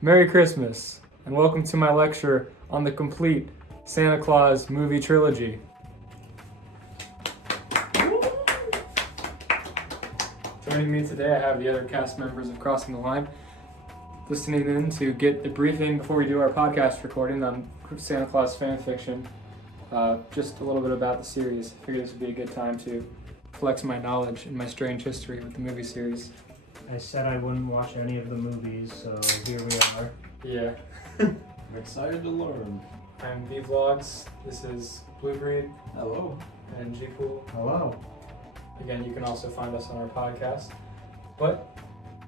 Merry Christmas, and welcome to my lecture on the complete Santa Claus movie trilogy. Joining me today, I have the other cast members of Crossing the Line, listening in to get the briefing before we do our podcast recording on Santa Claus fan fiction. Just a little bit about the series. I figured this would be a good time to flex my knowledge and my strange history with the movie series. I said I wouldn't watch any of the movies, so here we are. Yeah. I'm excited to learn. I'm V-Vlogs. This is Blue Breed. Hello. And G-Pool. Hello. Again, you can also find us on our podcast. But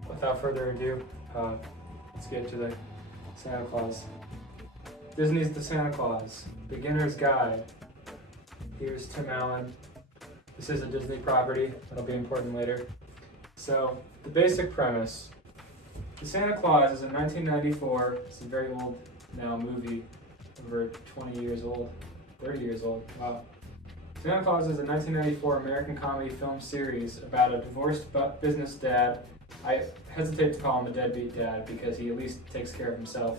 without further ado, let's get to the Santa Claus. Disney's The Santa Claus, Beginner's Guide. Here's Tim Allen. This is a Disney property. That'll be important later. So, the basic premise. The Santa Claus is a 1994, it's a very old now movie, over 20 years old, 30 years old, wow. Santa Claus is a 1994 American comedy film series about a divorced business dad. I hesitate to call him a deadbeat dad because he at least takes care of himself,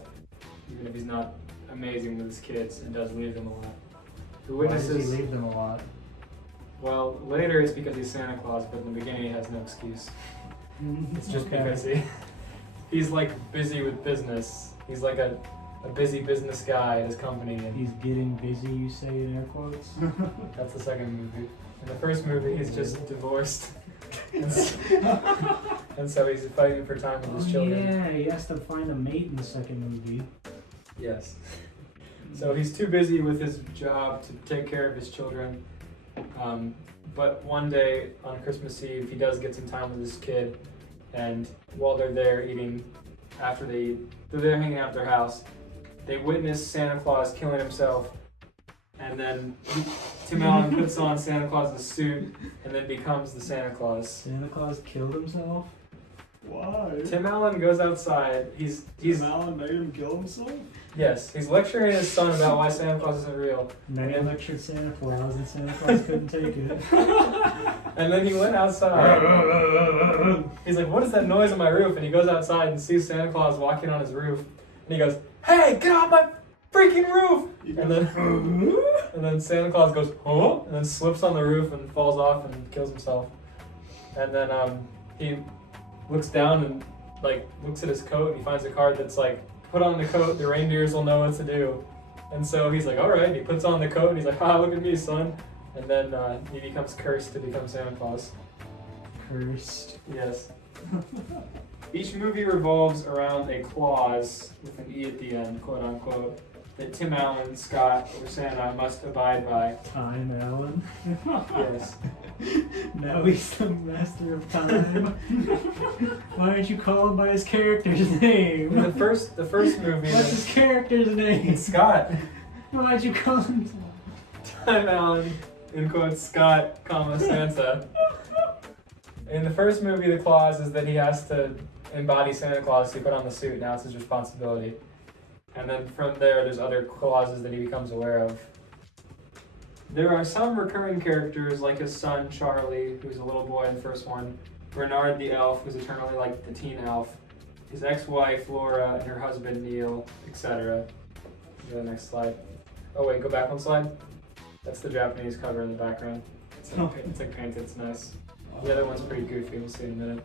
even if he's not amazing with his kids and does leave them a lot. Who witnesses? Why does he leave them a lot? Well, later it's because he's Santa Claus, but in the beginning he has no excuse. It's just because he's like busy with business. He's like a busy business guy at his company. And He's getting busy, you say in air quotes? that's the second movie. In the first movie, he's just divorced. And so he's fighting for time with his children. Yeah, he has to find a mate in the second movie. Yes. So he's too busy with his job to take care of his children. But one day on Christmas Eve, he does get some time with his kid. And while they're there eating, after they're there hanging out at their house, they witness Santa Claus killing himself. And then Tim Allen puts on Santa Claus's suit and then becomes the Santa Claus. Santa Claus killed himself? Why? Tim Allen goes outside. Tim Allen made him kill himself? Yes, he's lecturing his son about why Santa Claus isn't real. And then he lectured Santa Claus and Santa Claus couldn't take it. And then he went outside. He's like, what is that noise on my roof? And he goes outside and sees Santa Claus walking on his roof. And he goes, hey, get off my freaking roof! And then Santa Claus goes, huh? And then slips on the roof and falls off and kills himself. And then he looks down and looks at his coat and he finds a card that's like, put on the coat, the reindeers will know what to do. And so he's like, all right. He puts on the coat and he's like, look at me, son. And then he becomes cursed to become Santa Claus. Cursed. Yes. Each movie revolves around a clause with an E at the end, quote unquote, that Tim Allen, Scott, or Santa must abide by. Time Allen. Yes. Now he's the master of time. Why don't you call him by his character's name? In the first movie, What's his character's name? Scott. Why'd you call him? Time Allen, in quotes, Scott, Santa. In the first movie, the clause is that he has to embody Santa Claus to put on the suit. Now it's his responsibility. And then from there's other clauses that he becomes aware of. There are some recurring characters like his son, Charlie, who's a little boy in the first one, Bernard the elf, who's eternally like the teen elf, his ex-wife, Laura, and her husband, Neil, etc. Go to the next slide. Oh wait, go back one slide. That's the Japanese cover in the background. It's like painted, it's nice. The other one's pretty goofy, we'll see in a minute.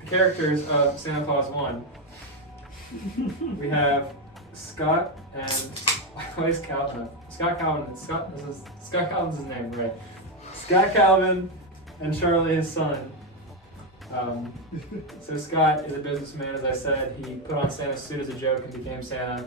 The characters of Santa Claus 1. We have Scott and what is Calvin? Scott Calvin's his name, right? Scott Calvin and Charlie, his son. So Scott is a businessman, as I said. He put on Santa's suit as a joke and became Santa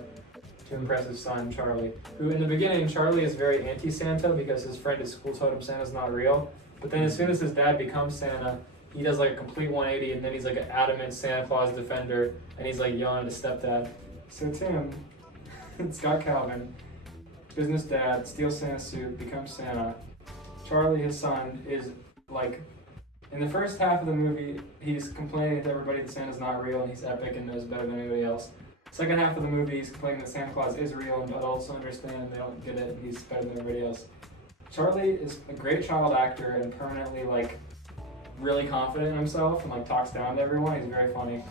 to impress his son, Charlie. Who, in the beginning, Charlie is very anti-Santa because his friend at school told him Santa's not real. But then as soon as his dad becomes Santa, he does like a complete 180 and then he's like an adamant Santa Claus defender and he's like yelling at his stepdad. So Tim, Scott Calvin, business dad, steals Santa's suit, becomes Santa. Charlie, his son, is like, in the first half of the movie, he's complaining to everybody that Santa's not real and he's epic and knows better than anybody else. Second half of the movie, he's complaining that Santa Claus is real and adults understand they don't get it and he's better than everybody else. Charlie is a great child actor and permanently like really confident in himself and like talks down to everyone. He's very funny.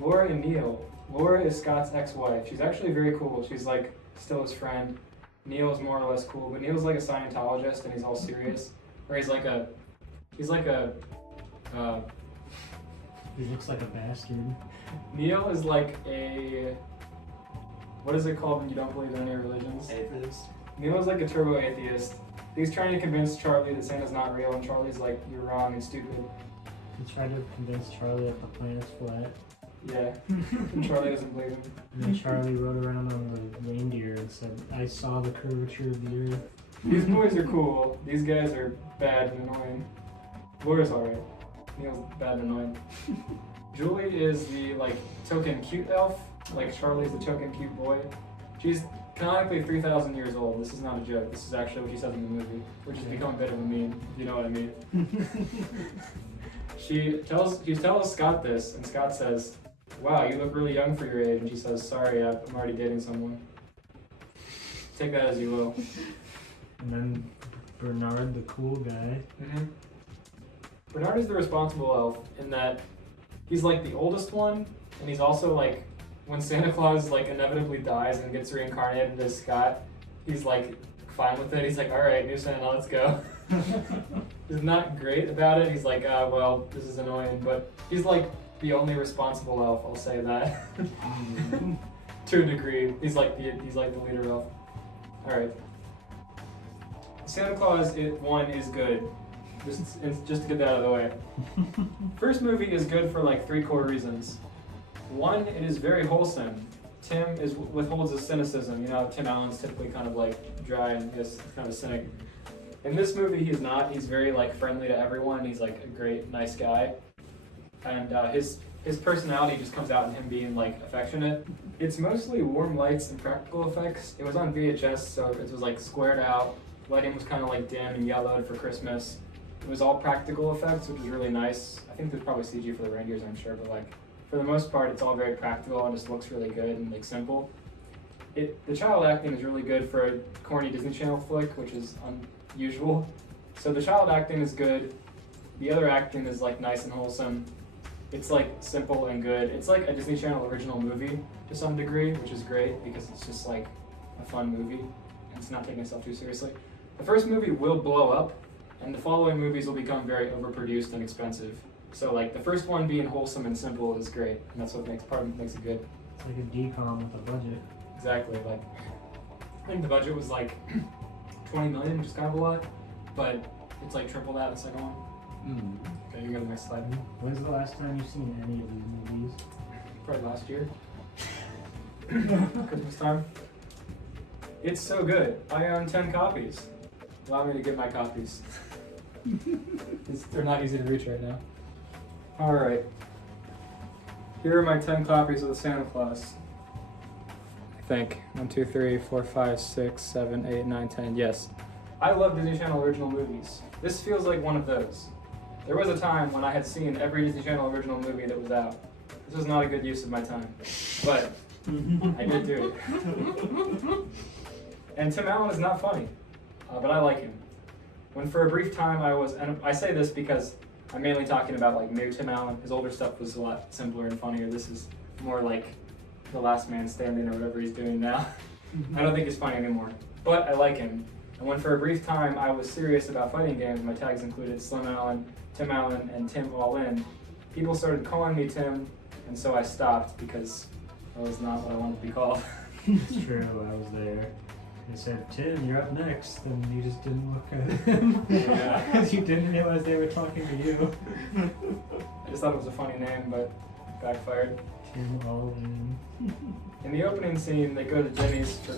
Laura and Neil. Laura is Scott's ex-wife. She's actually very cool. She's like still his friend. Neil is more or less cool, but Neil's like a Scientologist and he's all serious. Or he's like a He looks like a bastard. Neil is like a, what is it called when you don't believe in any religions? Atheist. Neil is like a turbo atheist. He's trying to convince Charlie that Santa's not real, and Charlie's like, you're wrong and stupid. He tried to convince Charlie that the planet's flat. Yeah, and Charlie doesn't believe him. And then Charlie rode around on the reindeer and said, I saw the curvature of the earth. These boys are cool. These guys are bad and annoying. Laura's alright. Neil's bad and annoying. Julie is the like token cute elf. Like Charlie's the token cute boy. She's canonically 3,000 years old. This is not a joke. This is actually what she says in the movie. Which is becoming a bit of a meme, if you know what I mean. She tells Scott this, and Scott says, wow, you look really young for your age. And she says, sorry, I'm already dating someone. Take that as you will. And then Bernard, the cool guy. Mm-hmm. Bernard is the responsible elf in that he's like the oldest one, and he's also like, when Santa Claus like inevitably dies and gets reincarnated into Scott, he's like fine with it. He's like, all right, new Santa, let's go. He's not great about it. He's like, well, this is annoying, but he's like the only responsible elf. I'll say that to a degree. He's like the leader elf. All right. Santa Claus 1 is good. Just to get that out of the way. First movie is good for like 3 core reasons. 1, it is very wholesome. Tim withholds his cynicism. You know, Tim Allen's typically kind of like dry and just kind of a cynic. In this movie, he's not. He's very like friendly to everyone. He's like a great, nice guy, and his personality just comes out in him being like affectionate. It's mostly warm lights and practical effects. It was on VHS, so it was like squared out. Lighting was kind of like dim and yellowed for Christmas. It was all practical effects, which was really nice. I think there's probably CG for the reindeers, I'm sure, but like for the most part, it's all very practical and just looks really good and like simple. The child acting is really good for a corny Disney Channel flick, which is unusual. So the child acting is good. The other acting is like nice and wholesome. It's like simple and good. It's like a Disney Channel original movie to some degree, which is great because it's just like a fun movie and it's not taking itself too seriously. The first movie will blow up, and the following movies will become very overproduced and expensive. So like the first one being wholesome and simple is great, and that's what makes it good. It's like a decom with a budget. Exactly. Like I think the budget was like 20 million, which is kind of a lot, but it's like triple that in the second one. Okay, you go to the next slide. When's the last time you've seen any of these movies? Probably last year. Christmas time. It's so good. I own 10 copies. Allow me to get my copies. They're not easy to reach right now. Alright. Here are my 10 copies of the Santa Claus. I think. 1, 2, 3, 4, 5, 6, 7, 8, 9, 10. Yes. I love Disney Channel original movies. This feels like one of those. There was a time when I had seen every Disney Channel original movie that was out. This was not a good use of my time. But I did do it. And Tim Allen is not funny. But I like him. When for a brief time and I say this because I'm mainly talking about like new Tim Allen. His older stuff was a lot simpler and funnier. This is more like The Last Man Standing or whatever he's doing now. I don't think he's funny anymore, but I like him. And when for a brief time I was serious about fighting games, my tags included Slim Allen, Tim Allen, and Tim All In. People started calling me Tim, and so I stopped because that was not what I wanted to be called. It's true, I was there. They said, Tim, you're up next, and you just didn't look at him. Yeah. Because you didn't realize they were talking to you. I just thought it was a funny name, but backfired. Tim All In. In the opening scene, they go to Denny's for...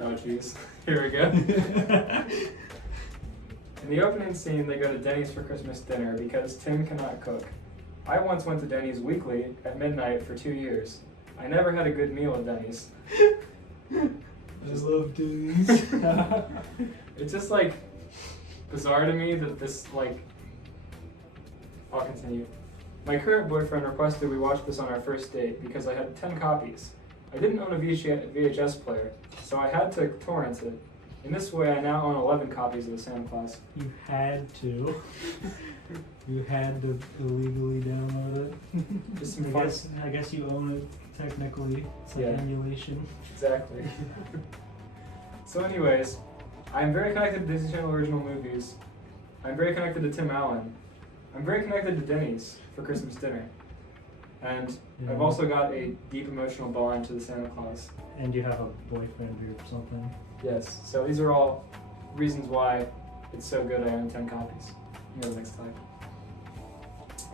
Oh jeez, here we go. In the opening scene, they go to Denny's for Christmas dinner because Tim cannot cook. I once went to Denny's weekly at midnight for 2 years. I never had a good meal at Denny's. I love Denny's. It's just like bizarre to me that this like... I'll continue. My current boyfriend requested we watch this on our first date because I had 10 copies. I didn't own a VHS player, so I had to torrent it. In this way, I now own 11 copies of the Santa Claus. You had to. You had to illegally download it. Just some fun. I guess you own it technically. It's like Yeah. emulation. Exactly. So anyways, I'm very connected to Disney Channel original movies. I'm very connected to Tim Allen. I'm very connected to Denny's for Christmas dinner. And I've also got a deep emotional bond to the Santa Claus. And you have a boyfriend or something. Yes, so these are all reasons why it's so good I own 10 copies. You know, the next time.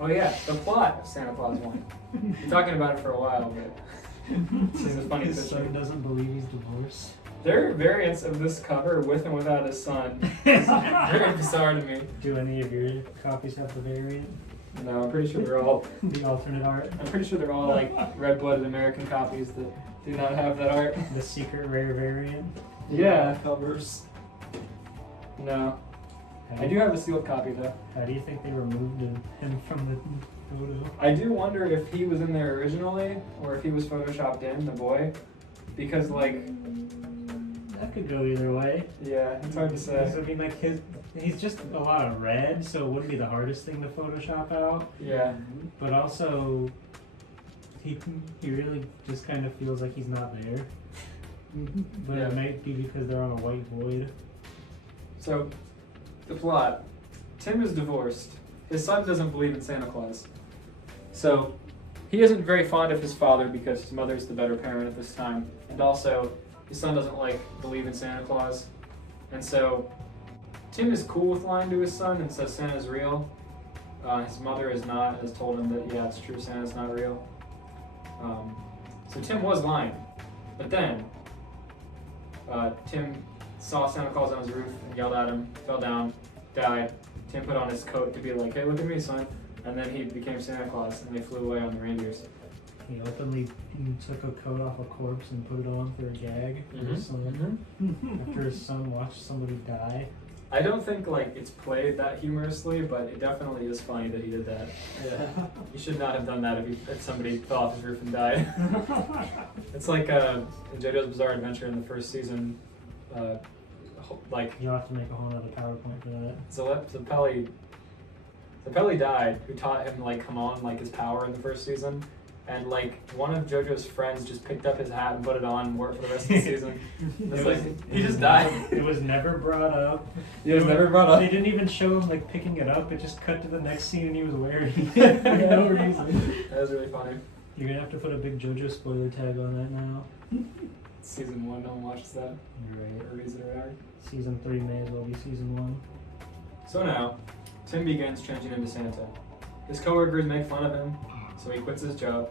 Oh yeah, the plot of Santa Claus 1. Been talking about it for a while, but this is a funny His picture. son doesn't believe he's divorced. There are variants of this cover with and without his son. It's very bizarre to me. Do any of your copies have the variant? No, I'm pretty sure they're all. The alternate art? I'm pretty sure they're all like red-blooded American copies that do not have that art. The secret rare variant? Yeah. Covers. No, How I do have a sealed copy though. How do you think they removed him from the photo? I do wonder if he was in there originally or if he was photoshopped in, the boy, because like, That could go either way. yeah, it's hard to Because, say. I mean, like he's just a lot of red, so it wouldn't be the hardest thing to Photoshop out. Yeah, But also, he really just kind of feels like he's not there. But Yeah. it might be because they're on a white void. so the plot. Tim is divorced. His son doesn't believe in Santa Claus. So he isn't very fond of his father because his mother's the better parent at this time. And also, his son doesn't believe in Santa Claus. And so Tim is cool with lying to his son and says Santa's real. His mother is not, and has told him that, yeah, it's true, Santa's not real. So Tim was lying. But then, Tim saw Santa Claus on his roof and yelled at him, fell down, died. Tim put on his coat to be like, hey, look at me, son. And then he became Santa Claus, and they flew away on the reindeers. He openly took a coat off a corpse and put it on for a gag for his son. After his son watched somebody die. I don't think it's played that humorously, but it definitely is funny that he did that. Yeah. He should not have done that if somebody fell off his roof and died. It's like in JoJo's Bizarre Adventure in the first season, You'll have to make a whole other PowerPoint for that. Zapelli died, who taught him come on his power in the first season. And one of JoJo's friends just picked up his hat and put it on and wore it for the rest of the season. It's he just died. It was never brought up. He was never brought up. They didn't even show him picking it up. It just cut to the next scene and he was wearing it for no reason. That was really funny. You're gonna have to put a big JoJo spoiler tag on that now. Season 1, no one watches that. You're right. Or reads it or whatever. Season 3 may as well be season 1. So now, Tim begins changing into Santa. His coworkers make fun of him, so he quits his job.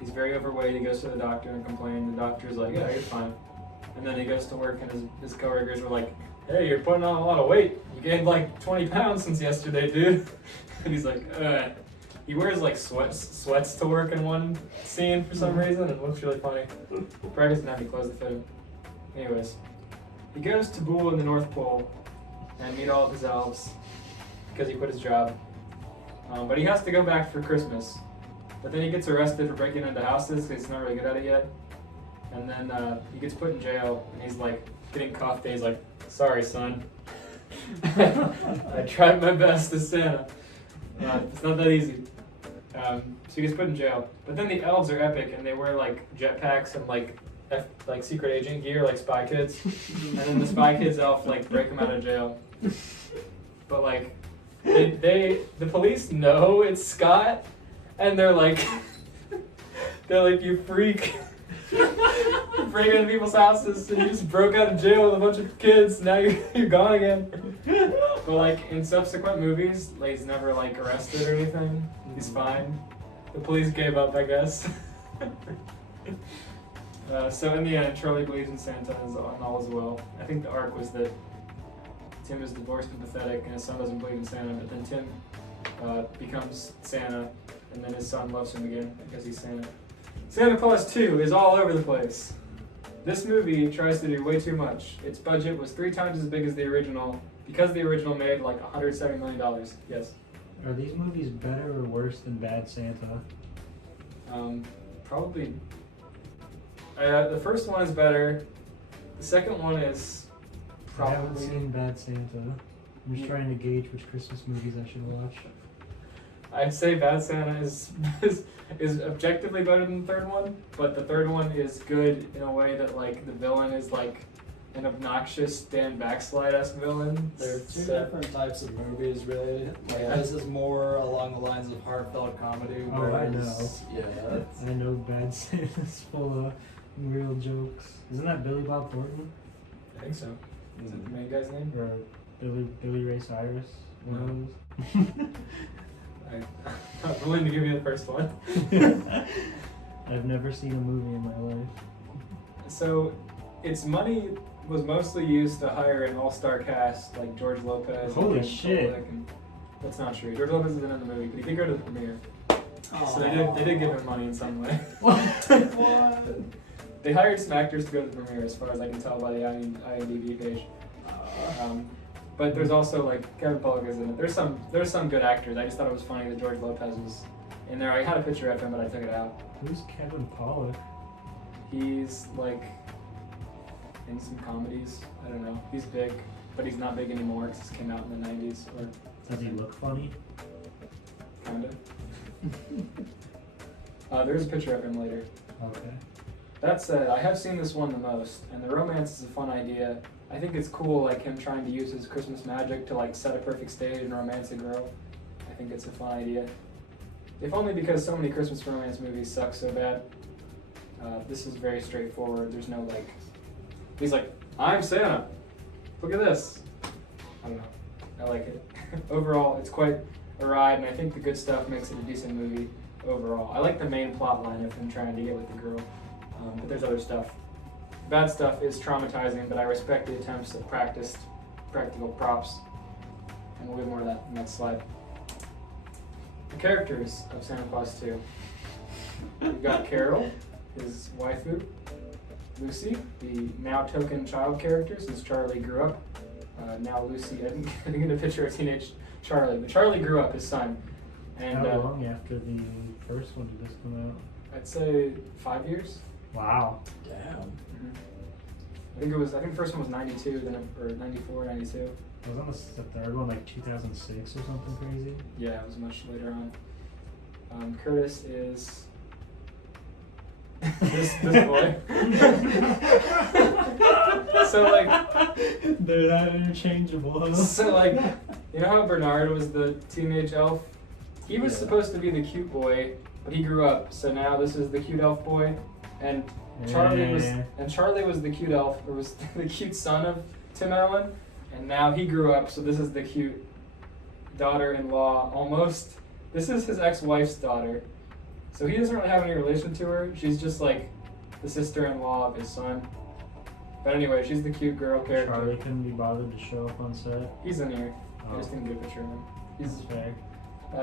He's very overweight. He goes to the doctor and complains. The doctor's like, yeah, you're fine. And then he goes to work and his coworkers were like, hey, you're putting on a lot of weight. You gained 20 pounds since yesterday, dude. And he's like, He wears sweats to work in one scene for some reason, and it looks really funny. Probably doesn't have any clothes to fit him. Anyways, he goes to Boole in the North Pole and meet all of his elves because he quit his job. But he has to go back for Christmas. But then he gets arrested for breaking into houses because he's not really good at it yet. And then he gets put in jail, and he's getting cuffed. And he's like, sorry, son. I tried my best as Santa. It's not that easy. So he gets put in jail. But then the elves are epic, and they wear jetpacks and secret agent gear like Spy Kids. And then the Spy Kids elf break him out of jail. But the police know it's Scott, and they're like, you freak. Break into people's houses, and you just broke out of jail with a bunch of kids. Now you're gone again. But in subsequent movies, he's never arrested or anything. He's fine. The police gave up, I guess. So in the end, Charlie believes in Santa and all is well. I think the arc was that Tim is divorced and pathetic, and his son doesn't believe in Santa. But then Tim becomes Santa, and then his son loves him again because he's Santa. Santa Claus 2 is all over the place. This movie tries to do way too much. Its budget was 3 times as big as the original because the original made $170 million. Yes. Are these movies better or worse than Bad Santa? Probably. The first one is better. The second one is I haven't probably. seen Bad Santa. I'm just trying to gauge which Christmas movies I should watch. I'd say Bad Santa is objectively better than the third one, but the third one is good in a way that like the villain is like an obnoxious Dan Backslide-esque villain. They're two So- different types of movies, really. Like Yeah. this is more along the lines of heartfelt comedy. Oh, I whereas, yeah, I know Bad Santa's full of real jokes. Isn't that Billy Bob Thornton? I think so. Is that the main guy's name? Or Billy Ray Cyrus? One of No. those? I'm not willing to give you the first one. I've never seen a movie in my life. So, its money was mostly used to hire an all-star cast like George Lopez. Holy and Ben shit. Affleck, and that's not true. George Lopez isn't in the movie, but he did go to the premiere. So they Aw. did give him money in some way. What? They hired some actors to go to the premiere, as far as I can tell by the IMDb page. But there's also like Kevin Pollak is in it. There's some good actors. I just thought it was funny that George Lopez was in there. I had a picture of him, but I took it out. Who's Kevin Pollak? He's like in some comedies. I don't know. He's big, but he's not big anymore because this came out in the 90s or Does he look funny? kind of. There's a picture of him later. Okay. That said, I have seen this one the most, and the romance is a fun idea. I think it's cool, like him trying to use his Christmas magic to like set a perfect stage and romance a girl. I think it's a fun idea. If only because so many Christmas romance movies suck so bad. This is very straightforward. There's no like, he's like, I'm Santa. Look at this. I don't know. I like it. Overall, it's quite a ride, and I think the good stuff makes it a decent movie overall. I like the main plot line of him trying to get with the girl, but there's other stuff. Bad stuff is traumatizing, but I respect the attempts at practical props. And we'll get more of that in the next slide. The characters of Santa Claus 2. We've got Carol, his waifu, Lucy, the now token child character since Charlie grew up. Now Lucy, I didn't get a picture of teenage Charlie, but Charlie grew up, his son. And How long after the first one did this come out? I'd say 5 years. Wow. Damn. I think the first one was 92, or 94, 92. Wasn't the third one like 2006 or something crazy? Yeah, it was much later on. Curtis is this boy. So like, they're that interchangeable. Huh? so like, you know how Bernard was the teenage elf? He was Yeah. supposed to be the cute boy, but he grew up. So now this is the cute elf boy, and Charlie was the cute elf, or was the cute son of Tim Allen, and now he grew up. So this is the cute daughter-in-law almost. This is his ex-wife's daughter. So he doesn't really have any relation to her. She's just like the sister-in-law of his son. But anyway, she's the cute girl character. Charlie couldn't be bothered to show up on set. He's in here. I Oh, just didn't get a picture of him. this is fair.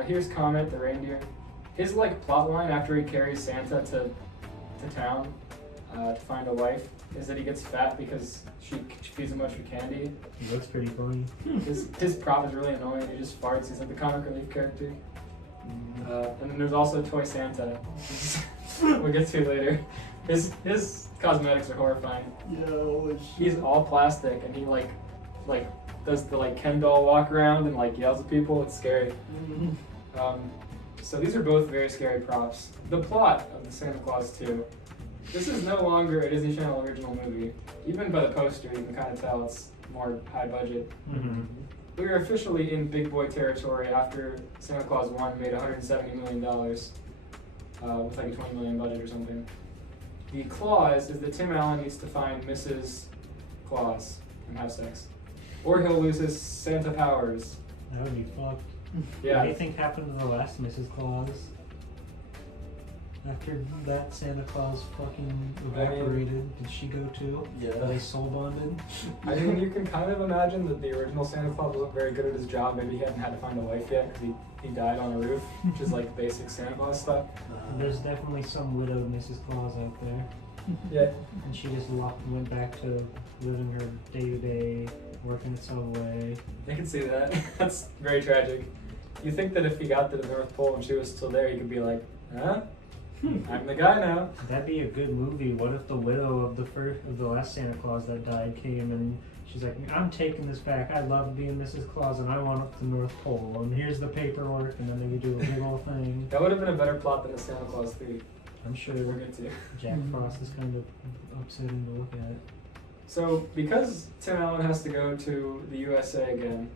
Here's Comet, the reindeer. His like plot line after he carries Santa to town to find a wife is that he gets fat because she feeds him a bunch of candy. He looks pretty funny. His prop is really annoying. He just farts. He's like the comic relief character. And then there's also Toy Santa. We'll get to later. His cosmetics are horrifying. Yeah, holy shit. He's all plastic and he like does the like Ken doll walk around and like yells at people. It's scary. So these are both very scary props. The plot of the Santa Claus 2. This is no longer a Disney Channel original movie. Even by the poster, you can kind of tell it's more high budget. Mm-hmm. We are officially in big boy territory after Santa Claus 1 made $170 million with like a $20 million budget or something. The clause is that Tim Allen needs to find Mrs. Claus and have sex. Or he'll lose his Santa powers. That would be fucked. Yeah. What do you think happened to the last Mrs. Claus? After that Santa Claus fucking evaporated, did she go too? Yeah. Are they soul bonded? I mean, you can kind of imagine that the original Santa Claus wasn't very good at his job. Maybe he hadn't had to find a wife yet because he died on a roof, which is like basic Santa Claus stuff. There's definitely some widowed Mrs. Claus out there. Yeah. And she just went back to living her day-to-day, working at Subway. I can see that. That's very tragic. You think that if he got to the North Pole and she was still there, he could be like, huh? I'm the guy now. That'd be a good movie. What if the widow of the last Santa Claus that died came and She's like, I'm taking this back. I love being Mrs. Claus and I want up the North Pole. And here's the paperwork. And then they do a big old thing. That would have been a better plot than a Santa Claus 3. I'm sure We'll get to. Jack Frost is kind of upsetting to look at. So, because Tim Allen has to go to the USA again,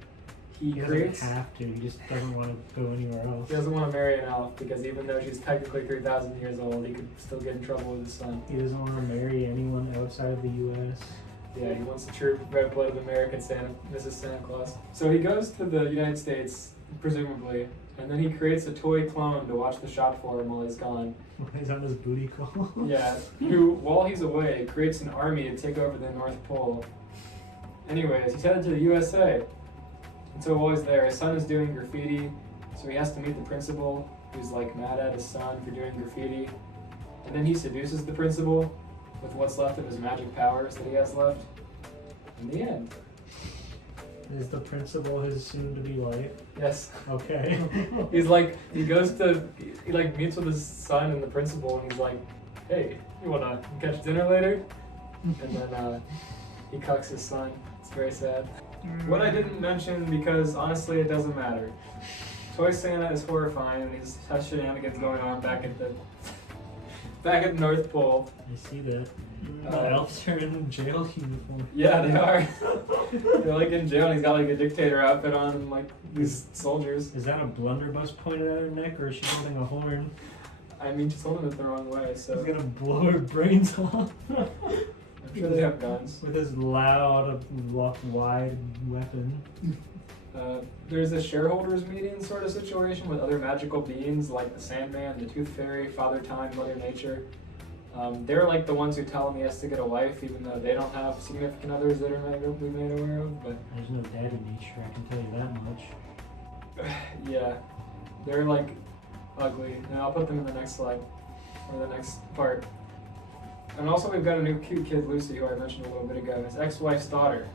he He creates. doesn't have to. He just doesn't want to go anywhere else. He doesn't want to marry an elf because even though she's technically 3,000 years old, he could still get in trouble with his son. He doesn't want to marry anyone outside of the U.S. Yeah, he wants the true red-blooded American Santa, Mrs. Santa Claus. So he goes to the United States, presumably, and then he creates a toy clone to watch the shop for him while he's gone. He's on his booty call. Yeah, who, while he's away, creates an army to take over the North Pole. Anyways, he's headed to the USA. And so while he's there, his son is doing graffiti, so he has to meet the principal, who's like mad at his son for doing graffiti. And then he seduces the principal with what's left of his magic powers that he has left. In the end. Is the principal his soon-to-be wife? Yes. Okay. He's like, he goes to, he like meets with his son and the principal, and he's like, hey, you wanna catch dinner later? And then he cucks his son. It's very sad. What I didn't mention, because honestly it doesn't matter. Toy Santa is horrifying, and he has shenanigans going on back at the North Pole. I see that. Uh, The elves are in jail uniform. Yeah, they are. They're like in jail, and he's got like a dictator outfit on, and like these soldiers. Is that a blunderbuss pointed at her neck, or is she holding a horn? I mean, she's holding it the wrong way, so He's gonna blow her brains off. I'm sure they have guns. With his loud, wide weapon. There's a shareholders meeting sort of situation with other magical beings like the Sandman, the Tooth Fairy, Father Time, Mother Nature. They're like the ones who tell him he has to get a wife, even though they don't have significant others that are we made aware of. But There's no daddy nature, I can tell you that much. yeah, they're like ugly, and I'll put them in the next slide or the next part. And also we've got a new cute kid, Lucy, who I mentioned a little bit ago, his ex-wife's daughter.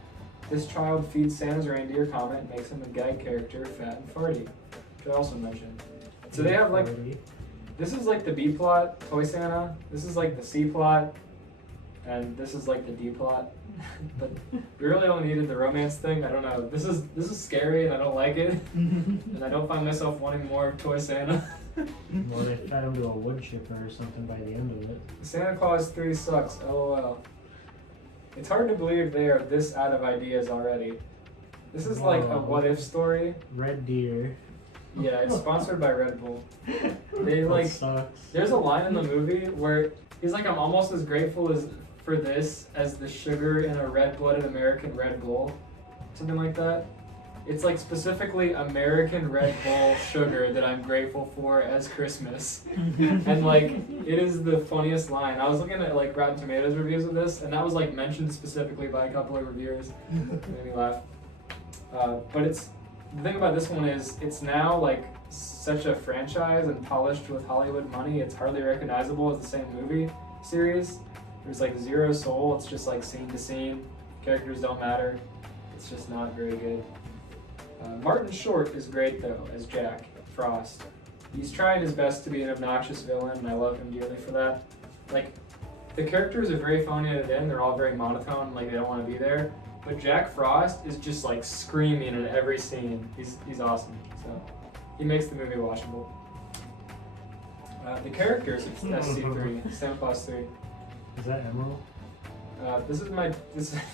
This child feeds Santa's reindeer Comet and makes him a gag character, fat and farty, which I also mentioned. So they have like, this is like the B plot, Toy Santa. This is like the C plot, and this is like the D plot. But we really only needed the romance thing. I don't know. This is scary, and I don't like it. And I don't find myself wanting more of Toy Santa. Well, they fed him to a wood chipper or something by the end of it. Santa Claus 3 sucks. LOL. It's hard to believe they are this out of ideas already. This is like a what if story. Red Deer. Yeah, it's sponsored by Red Bull. They That like. sucks. There's a line in the movie where he's like, I'm almost as grateful for this as the sugar in a red-blooded American Red Bull. Something like that. It's like specifically American Red Bull sugar that I'm grateful for as Christmas. And like, it is the funniest line. I was looking at like Rotten Tomatoes reviews of this, and that was like mentioned specifically by a couple of reviewers. It made me laugh. But the thing about this one is it's now like such a franchise and polished with Hollywood money, it's hardly recognizable as the same movie series. There's like zero soul, it's just like scene to scene. Characters don't matter. It's just not very good. Martin Short is great though, as Jack Frost. He's trying his best to be an obnoxious villain, and I love him dearly for that. Like, the characters are very phonetic in, they're all very monotone, like they don't want to be there. But Jack Frost is just like screaming in every scene. He's awesome, so he makes the movie watchable. The characters of SC3, Santa Claus 3. Is that Emerald?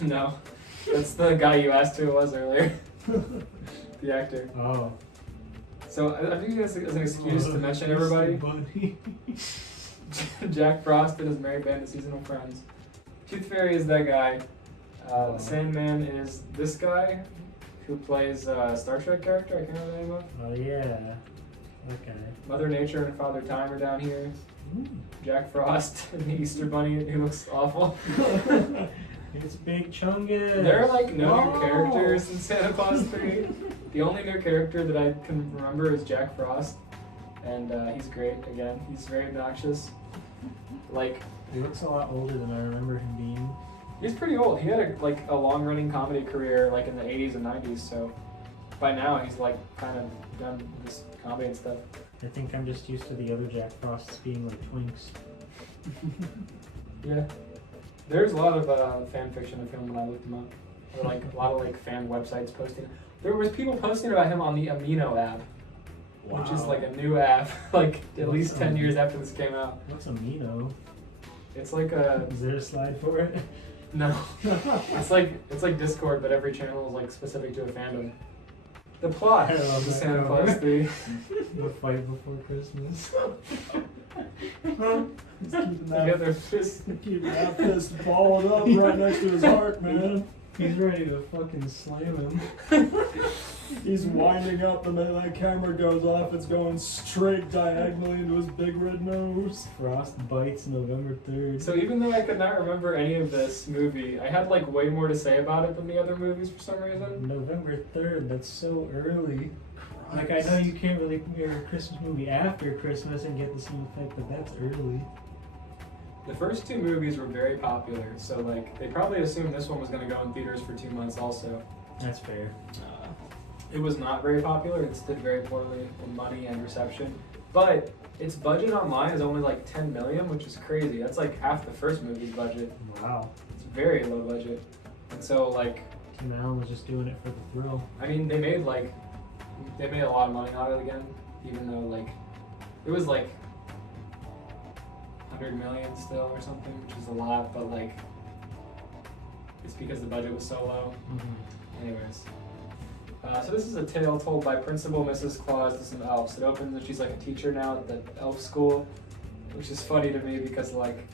No, that's the guy you asked who it was earlier. The actor. Oh. So I'm using this as an excuse to mention everybody. Buddy. Jack Frost and his merry band of seasonal friends. Tooth Fairy is that guy. Sandman is this guy who plays a Star Trek character. I can't remember the name of. Oh yeah. Okay. Mother Nature and Father Time are down here. Ooh. Jack Frost and the Easter Bunny, who looks awful. It's Big Chungus. There are like no new Whoa. characters in Santa Claus 3. The only new character that I can remember is Jack Frost, and he's great. Again, he's very obnoxious. Like, He looks a lot older than I remember him being. he's pretty old. He had a long-running comedy career like in the 80s and 90s. So by now he's like kind of done this comedy and stuff. I think I'm just used to the other Jack Frosts being like twinks. Yeah. There's a lot of fan fiction of him when I looked him up. or like a lot of like fan websites posting. There was people posting about him on the Amino app, which is like a new app, like at least 10 years after this came out. What's Amino? It's like a Is there a slide for it? no. It's like Discord, but every channel is like specific to a fandom. The plot I love of the that Santa cover. Claus 3. The fight before Christmas. He's keeping Together, that, fist. keeping that fist balled up right next to his heart, man. He's ready to fucking slam him. He's winding up, and then that camera goes off. It's going straight diagonally into his big red nose. Frost bites November 3rd. So even though I could not remember any of this movie, I had like way more to say about it than the other movies for some reason. November 3rd, that's so early. Like, I know you can't really make a Christmas movie after Christmas and get the same effect, but that's early. The first two movies were very popular, so like they probably assumed this one was going to go in theaters for 2 months also. That's fair. It was not very popular. It did very poorly in money and reception. But its budget online is only like 10 million, which is crazy. That's like half the first movie's budget. Wow. It's very low budget. And so like, Tim Allen was just doing it for the thrill. I mean, they made a lot of money on it again, even though like, it was like 100 million still or something, which is a lot, but like, it's because the budget was so low. Anyways. So this is a tale told by Principal Mrs. Claus to some elves. It opens and she's like a teacher now at the elf school, which is funny to me because like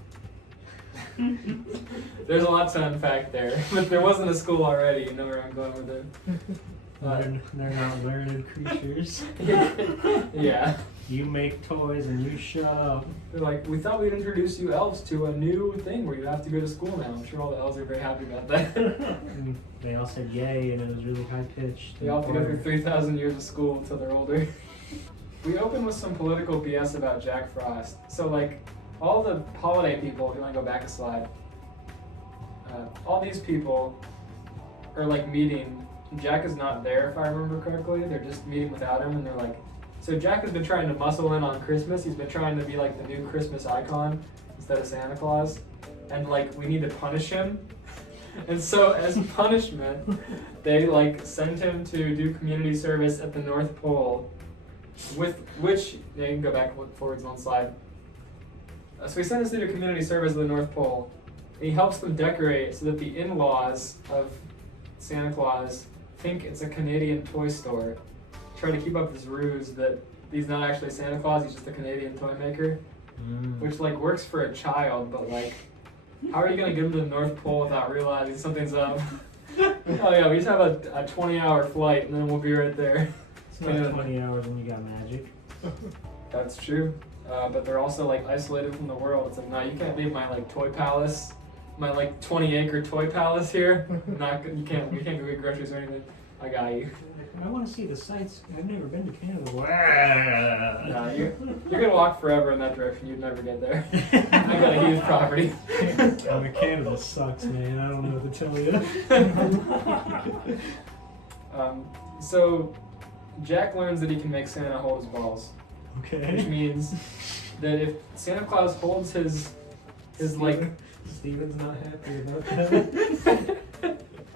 there's a lot to unpack there. But there wasn't a school already, you know where I'm going with it. They're not learned creatures. Yeah. You make toys and you shut up. They're like, we thought we'd introduce you elves to a new thing where you have to go to school now. I'm sure all the elves are very happy about that. And they all said yay, and it was really high pitched. They all have to go through 3,000 years of school until they're older. We open with some political BS about Jack Frost. So like, all the holiday people, if you want to go back a slide, all these people are like meeting. Jack is not there, if I remember correctly. They're just meeting without him, and they're like, so Jack has been trying to muscle in on Christmas. He's been trying to be like the new Christmas icon instead of Santa Claus. And like, we need to punish him. And so as punishment, they like send him to do community service at the North Pole, with which, yeah, you can go back forwards one slide. So he sends us to do community service at the North Pole. And he helps them decorate so that the in-laws of Santa Claus think it's a Canadian toy store. Try to keep up this ruse that he's not actually Santa Claus, he's just a Canadian toy maker. Which like works for a child, but like, how are you gonna give him to the North Pole without realizing something's up? Oh yeah, we just have a 20-hour flight and then we'll be right there. It's not 20 hours when you got magic. That's true, but they're also like isolated from the world. It's like, no, you can't leave my like toy palace, my like 20-acre toy palace here. You can't go get groceries or anything. I got you. I want to see the sights. I've never been to Canada. No, you're gonna walk forever in that direction. You'd never get there. I got a huge property. I mean, Canada sucks, man. I don't know what to tell you. So Jack learns that he can make Santa hold his balls, which Okay. means that if Santa Claus holds his like Steven's not happy about that.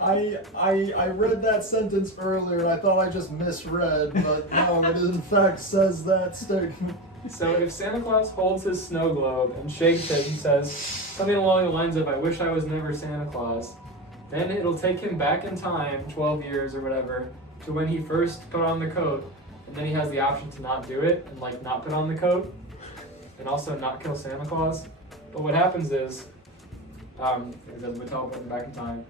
I read that sentence earlier and I thought I just misread, but no, it in fact says that statement. So if Santa Claus holds his snow globe and shakes it and says something along the lines of, I wish I was never Santa Claus, then it'll take him back in time, 12 years or whatever, to when he first put on the coat, and then he has the option to not do it and like not put on the coat, and also not kill Santa Claus. But what happens is, it does teleport him back in time.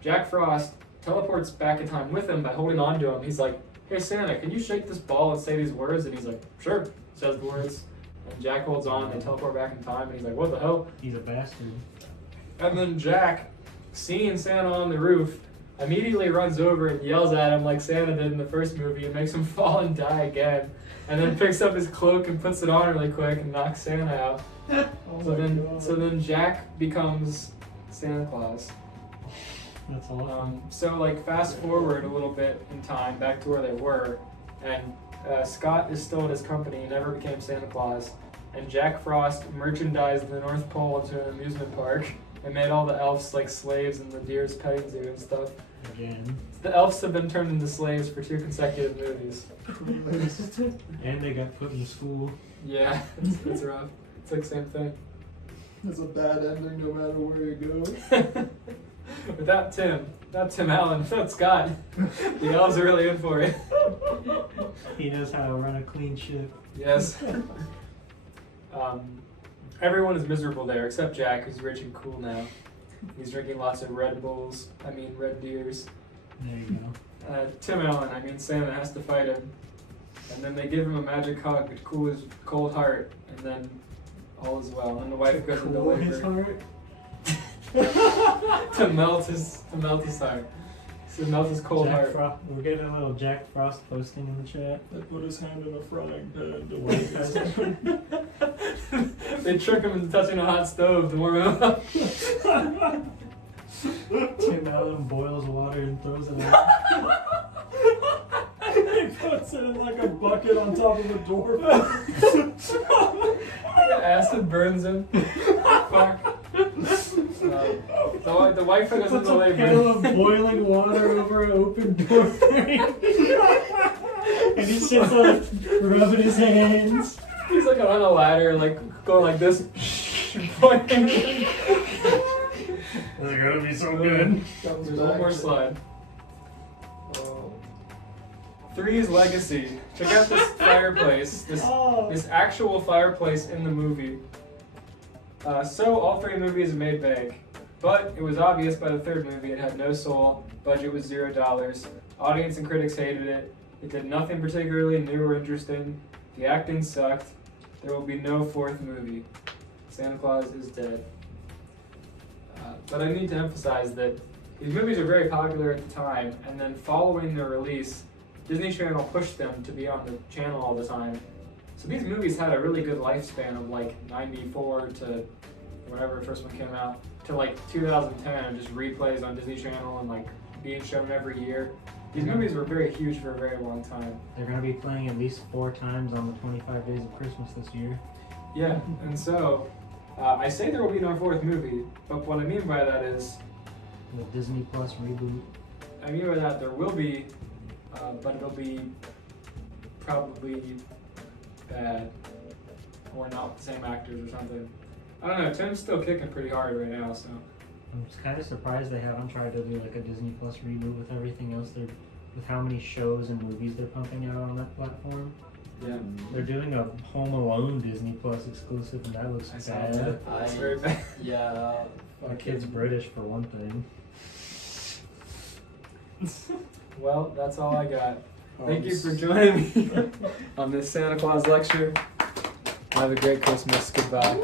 Jack Frost teleports back in time with him by holding on to him. He's like, hey Santa, can you shake this ball and say these words? And he's like, sure, says the words. And Jack holds on, they teleport back in time, and he's like, what the hell? He's a bastard. And then Jack, seeing Santa on the roof, immediately runs over and yells at him like Santa did in the first movie and makes him fall and die again. And then picks up his cloak and puts it on really quick and knocks Santa out. So then Jack becomes Santa Claus. That's awesome. So like fast forward a little bit in time back to where they were, and Scott is still at his company. He never became Santa Claus, and Jack Frost merchandised the North Pole into an amusement park. They made all the elves like slaves in the deer's petting zoo and stuff. Again. The elves have been turned into slaves for 2 consecutive movies. And they got put in school. Yeah, it's rough. It's like same thing. It's a bad ending no matter where you go. Without Tim, not Tim Allen, without Scott, the elves are really in for it. He knows how to run a clean ship. Yes. Everyone is miserable there except Jack, who's rich and cool now. He's drinking lots of Red Deers. There you go. Tim Allen, Santa has to fight him. And then they give him a magic hug to cool his cold heart, and then all is well. And then the wife goes into Cool his labor. heart. to melt his heart. To melt his cold heart. We're getting a little Jack Frost posting in the chat. They put his hand in a frying pan. The Wife has They trick him into touching a hot stove to warm him up. Tim Allen boils water and throws it out. He puts it in like a bucket on top of a door. Acid burns him. Fuck. The wife goes Puts into a labor. pail of boiling water over an open door frame. And he sits on it, rubbing his hands. He's like on a ladder, like going like this. Pointing. They're gonna be so good. Comes There's one more back. slide. 3's legacy. Check out this fireplace. This actual fireplace in the movie. So all 3 movies made bank, but it was obvious by the 3rd movie it had no soul. Budget was $0. Audience and critics hated it. It did nothing particularly new or interesting. The acting sucked. There will be no 4th movie. Santa Claus is dead. But I need to emphasize that these movies are very popular at the time, and then following their release, Disney Channel pushed them to be on the channel all the time. So these movies had a really good lifespan of like 94 to whenever the first one came out, to like 2010, and just replays on Disney Channel and like being shown every year. These movies were very huge for a very long time. They're gonna be playing at least 4 times on the 25 Days of Christmas this year. Yeah, and so I say there will be no 4th movie, but what I mean by that is, The Disney Plus reboot. I mean by that there will be, but it'll be probably bad, or not with the same actors or something. I don't know. Tim's still kicking pretty hard right now, so. I'm just kind of surprised they haven't tried to do like a Disney Plus reboot with everything else. With how many shows and movies they're pumping out on that platform. Yeah. They're doing a Home Alone Disney Plus exclusive, and that looks I saw bad. that. It's very bad. Yeah. My kid's British for one thing. Well, that's all I got. Thank you for joining me on this Santa Claus lecture. Have a great Christmas. Goodbye.